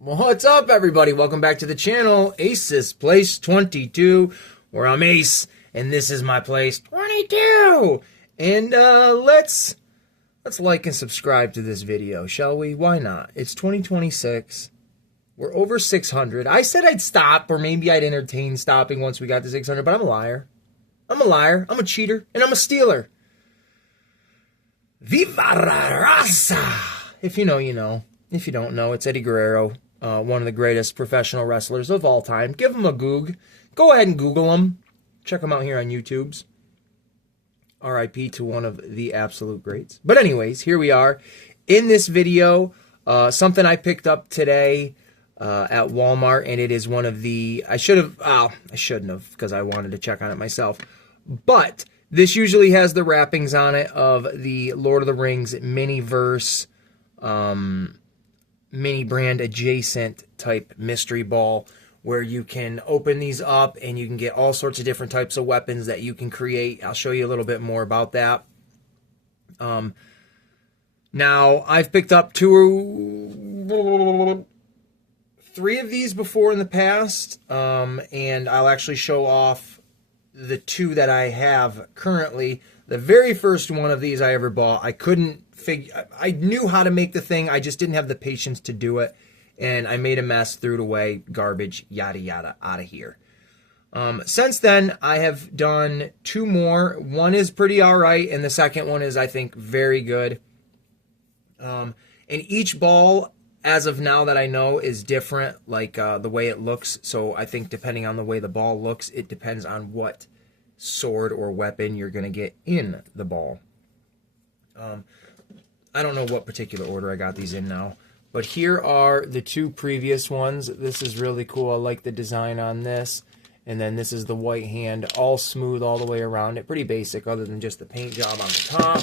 What's up, everybody? Welcome back to the channel, Ace's Place 22, where I'm Ace, and this is my place 22. And let's like and subscribe to this video, shall we? Why not? It's 2026. We're over 600. I said I'd stop, or maybe I'd entertain stopping once we got to 600, but I'm a liar. I'm a liar. I'm a cheater, and I'm a stealer. Viva la raza! If you know, you know. If you don't know, it's Eddie Guerrero, one of the greatest professional wrestlers of all time. Give him a goog. Go ahead and Google him. Check him out here on YouTube's. RIP to one of the absolute greats. But anyways, here we are. In this video, something I picked up today at Walmart, and it is one of the... I shouldn't have, because I wanted to check on it myself. But this usually has the wrappings on it of the Lord of the Rings Mini-verse, mini brand adjacent type mystery ball, where you can open these up and you can get all sorts of different types of weapons that you can create. I'll show you a little bit more about that. Now, I've picked up 3 of these before in the past, and I'll actually show off the 2 that I have currently. The very first one of these I ever bought, I knew how to make the thing, I just didn't have the patience to do it, and I made a mess, threw it away, garbage, yada yada, out of here. Since then, I have done 2 more. One is pretty alright, and the second one is, I think, very good. And each ball, as of now that I know, is different, like the way it looks, so I think depending on the way the ball looks, it depends on what sword or weapon you're going to get in the ball. I don't know what particular order I got these in now, but here are the 2 previous ones. This is really cool. I like the design on this, and then this is the white hand, all smooth all the way around it. Pretty basic, other than just the paint job on the top.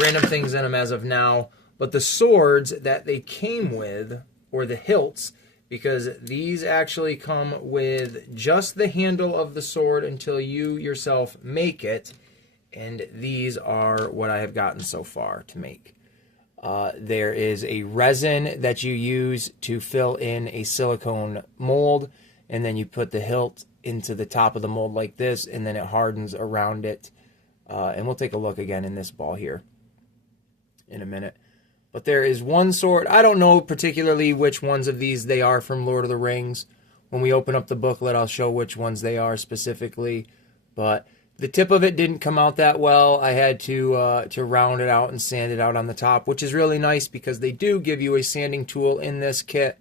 Random things in them as of now, but the swords that they came with, or the hilts, because these actually come with just the handle of the sword until you yourself make it. And these are what I have gotten so far to make. There is a resin that you use to fill in a silicone mold, and then you put the hilt into the top of the mold like this, and then it hardens around it. And we'll take a look again in this ball here in a minute. But there is one sword. I don't know particularly which ones of these they are from Lord of the Rings. When we open up the booklet, I'll show which ones they are specifically. But the tip of it didn't come out that well. I had to round it out and sand it out on the top, which is really nice because they do give you a sanding tool in this kit.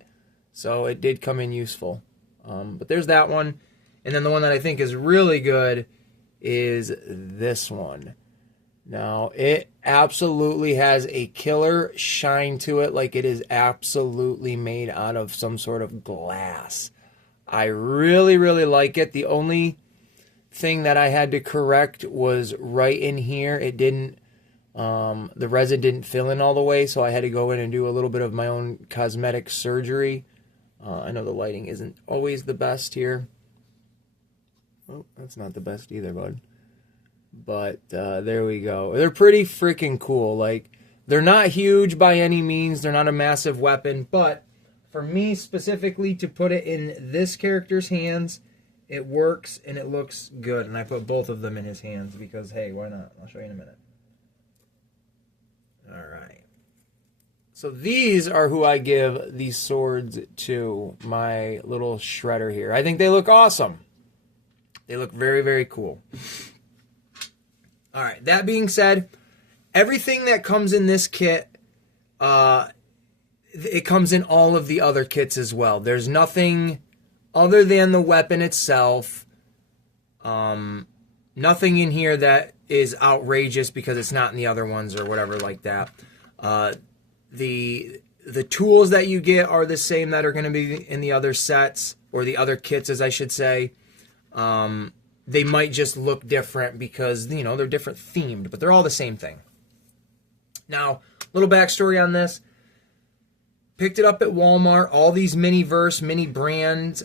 So it did come in useful. But there's that one. And then the one that I think is really good is this one. Now, it absolutely has a killer shine to it, like it is absolutely made out of some sort of glass. I really, really like it. The only thing that I had to correct was right in here. It didn't, the resin didn't fill in all the way, so I had to go in and do a little bit of my own cosmetic surgery. I know the lighting isn't always the best here. Oh, that's not the best either, bud. But there we go. They're pretty freaking cool. Like, they're not huge by any means. They're not a massive weapon, but for me specifically to put it in this character's hands, it works and it looks good. And I put both of them in his hands because, hey, why not? I'll show you in a minute. Alright. So these are who I give these swords to, my little shredder here. I think they look awesome. They look very, very cool. Alright, that being said, everything that comes in this kit, it comes in all of the other kits as well. There's nothing other than the weapon itself. Nothing in here that is outrageous because it's not in the other ones or whatever like that. The tools that you get are the same that are going to be in the other sets, or the other kits as I should say. They might just look different because, you know, they're different themed, but they're all the same thing. Now, little backstory on this. Picked it up at Walmart. All these Mini-verse, mini-brand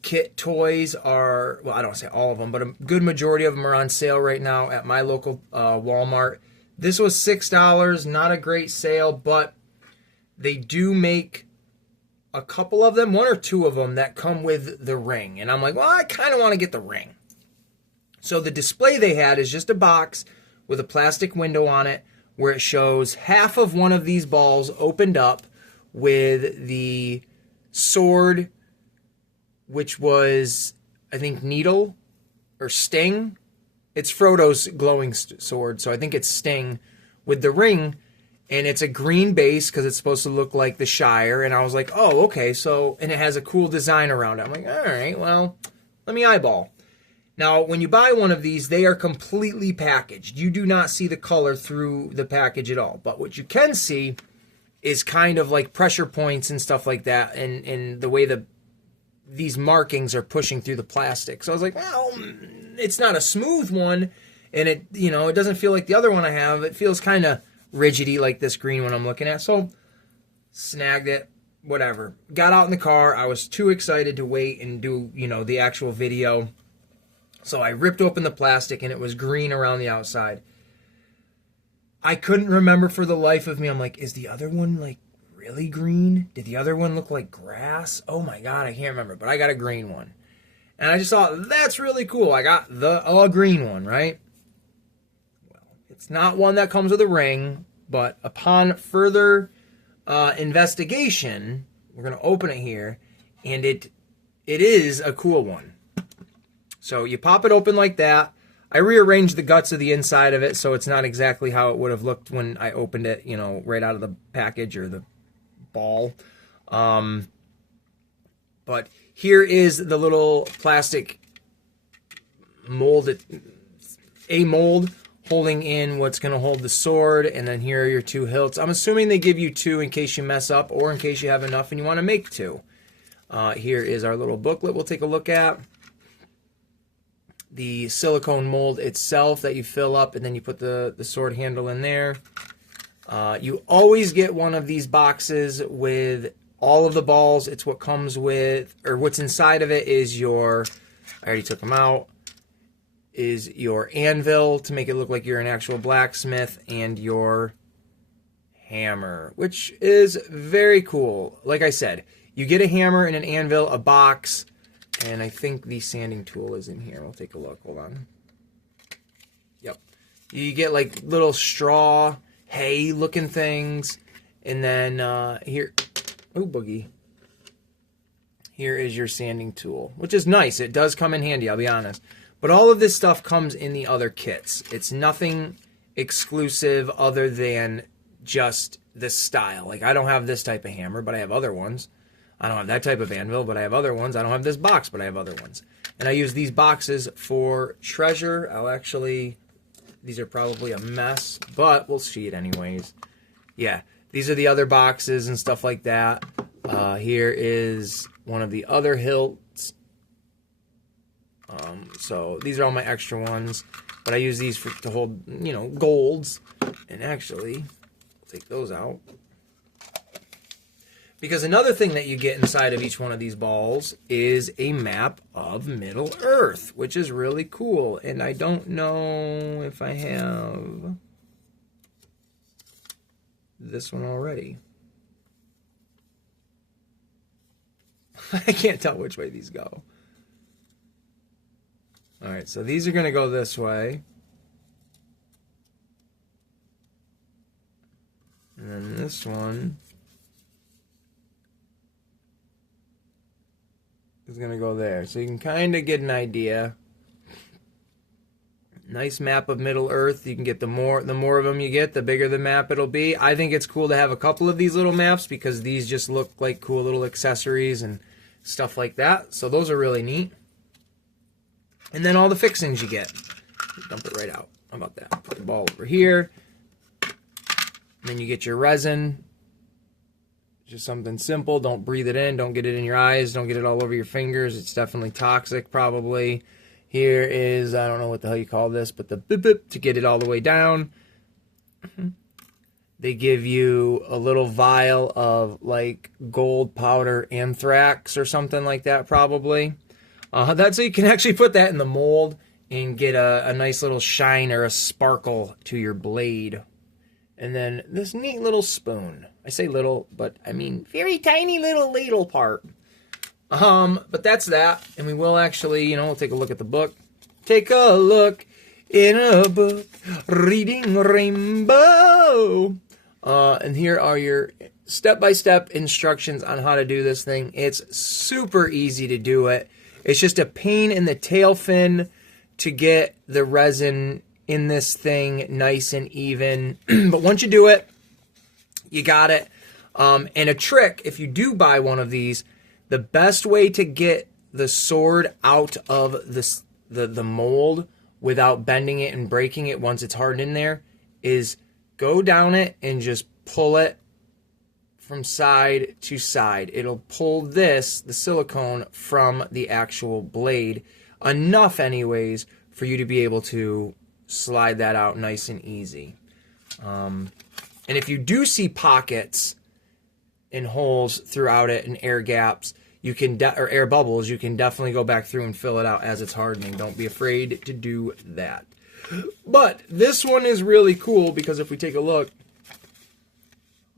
kit toys are, well, I don't say all of them, but a good majority of them are on sale right now at my local Walmart. This was $6, not a great sale, but they do make a couple of them, one or two of them, that come with the ring. And I'm like, well, I kind of want to get the ring. So the display they had is just a box with a plastic window on it where it shows half of one of these balls opened up with the sword, which was, I think, Needle or Sting. It's Frodo's glowing sword, so I think it's Sting with the ring, and it's a green base because it's supposed to look like the Shire. And I was like, oh, okay, so, and it has a cool design around it. I'm like, all right, well, let me eyeball. Now, when you buy one of these, they are completely packaged. You do not see the color through the package at all. But what you can see is kind of like pressure points and stuff like that, and the way these markings are pushing through the plastic. So I was like, well, it's not a smooth one, and it, you know, it doesn't feel like the other one I have. It feels kind of rigidy like this green one I'm looking at. So snagged it, whatever. Got out in the car. I was too excited to wait and do, you know, the actual video. So I ripped open the plastic, and it was green around the outside. I couldn't remember for the life of me. I'm like, is the other one like really green? Did the other one look like grass? Oh my God, I can't remember. But I got a green one. And I just thought, that's really cool. I got the green one, right? Well, it's not one that comes with a ring. But upon further investigation, we're going to open it here. And it is a cool one. So you pop it open like that. I rearranged the guts of the inside of it so it's not exactly how it would have looked when I opened it, you know, right out of the package or the ball. But here is the little plastic mold, a mold holding in what's going to hold the sword, and then here are your two hilts. I'm assuming they give you two in case you mess up or in case you have enough and you want to make two. Here is our little booklet we'll take a look at. The silicone mold itself that you fill up, and then you put the sword handle in there. You always get one of these boxes with all of the balls. It's what comes with, or what's inside of it is your, I already took them out, is your anvil to make it look like you're an actual blacksmith, and your hammer, which is very cool. Like I said, you get a hammer and an anvil, a box, and I think the sanding tool is in here. We'll take a look. Hold on. Yep. You get like little straw, hay looking things. And then here, oh boogie. Here is your sanding tool, which is nice. It does come in handy, I'll be honest. But all of this stuff comes in the other kits. It's nothing exclusive other than just the style. Like I don't have this type of hammer, but I have other ones. I don't have that type of anvil, but I have other ones. I don't have this box, but I have other ones. And I use these boxes for treasure. I'll actually, these are probably a mess, but we'll see it anyways. Yeah, these are the other boxes and stuff like that. Here is one of the other hilts. So these are all my extra ones, but I use these to hold, you know, golds. And actually, I'll take those out. Because another thing that you get inside of each one of these balls is a map of Middle Earth, which is really cool. And I don't know if I have this one already. I can't tell which way these go. All right, so these are going to go this way. And then this one is going to go there. So you can kind of get an idea. Nice map of Middle Earth. You can get the more of them you get, the bigger the map it'll be. I think it's cool to have a couple of these little maps because these just look like cool little accessories and stuff like that. So those are really neat. And then all the fixings you get. Dump it right out. How about that? Put the ball over here. And then you get your resin. Just something simple. Don't breathe it in. Don't get it in your eyes. Don't get it all over your fingers. It's definitely toxic, probably. Here is, I don't know what the hell you call this, but the boop boop to get it all the way down. They give you a little vial of like gold powder anthrax or something like that, probably. That's so you can actually put that in the mold and get a nice little shine or a sparkle to your blade. And then this neat little spoon. I say little, but I mean very tiny little ladle part. But that's that, and we will actually, you know, we'll take a look at the book. Take a look in a book, reading Rainbow. And here are your step-by-step instructions on how to do this thing. It's super easy to do it. It's just a pain in the tail fin to get the resin in this thing nice and even. But once you do it, you got it. And a trick, if you do buy one of these, the best way to get the sword out of the mold without bending it and breaking it once it's hard in there is go down it and just pull it from side to side. It'll pull the silicone from the actual blade enough anyways for you to be able to slide that out nice and easy. And if you do see pockets and holes throughout it and air gaps, you can or air bubbles, you can definitely go back through and fill it out as it's hardening. Don't be afraid to do that. But this one is really cool because if we take a look,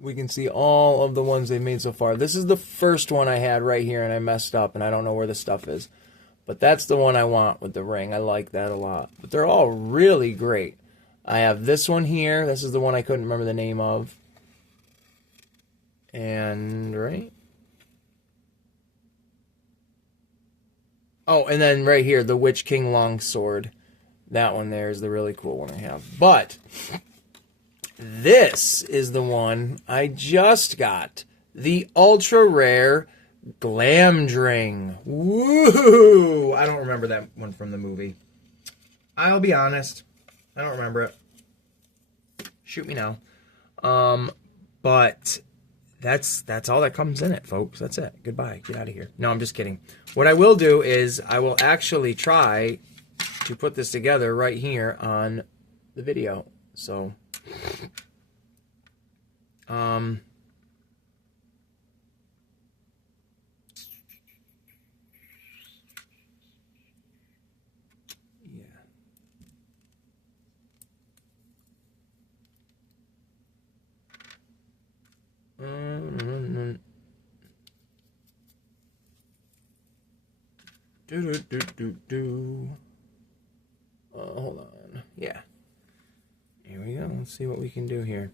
we can see all of the ones they've made so far. This is the first one I had right here and I messed up and I don't know where the stuff is. But that's the one I want with the ring. I like that a lot. But they're all really great. I have this one here. This is the one I couldn't remember the name of. And, right? Oh, and then right here, the Witch King Longsword. That one there is the really cool one I have. But this is the one I just got. The ultra rare Glamdring. Woo! I don't remember that one from the movie. I'll be honest. I don't remember it. Shoot me now. But that's all that comes in it, folks. That's it. Goodbye. Get out of here. No, I'm just kidding. What I will do is I will actually try to put this together right here on the video. So, yeah. Hold on. Yeah. Here we go. Let's see what we can do here.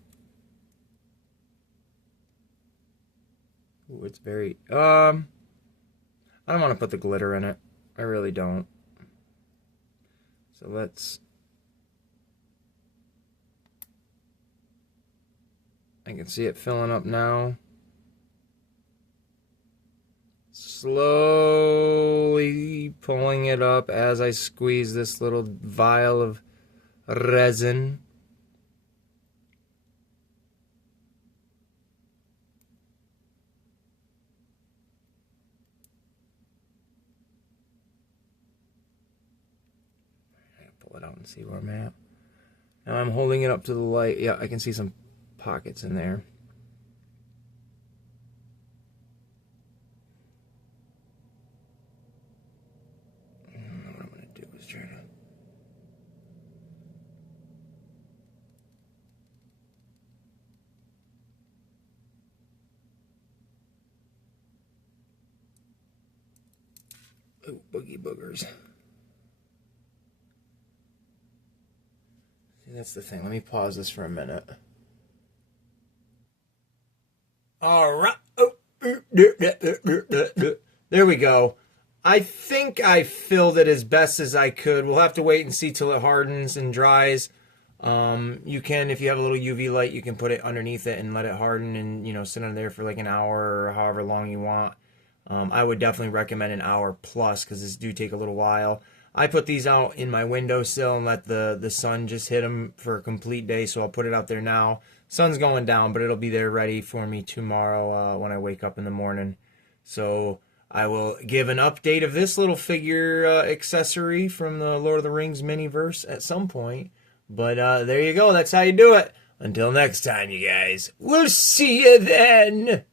Ooh, it's very... I don't want to put the glitter in it. I really don't. So let's... I can see it filling up now. Slowly pulling it up as I squeeze this little vial of resin. Pull it out and see where I'm at. Now I'm holding it up to the light. Yeah, I can see some pockets in there. What I'm going to do is try to... Oh, boogie boogers. See, that's the thing. Let me pause this for a minute. All right. Oh, there we go. I think I filled it as best as I could. We'll have to wait and see till it hardens and dries. You can, if you have a little UV light, you can put it underneath it and let it harden and, you know, sit under there for like an hour or however long you want. I would definitely recommend an hour plus because this do take a little while. I put these out in my windowsill and let the sun just hit them for a complete day, so I'll put it out there now. Sun's going down, but it'll be there ready for me tomorrow when I wake up in the morning. So I will give an update of this little figure accessory from the Lord of the Rings Mini-verse at some point. But there you go. That's how you do it. Until next time, you guys. We'll see you then.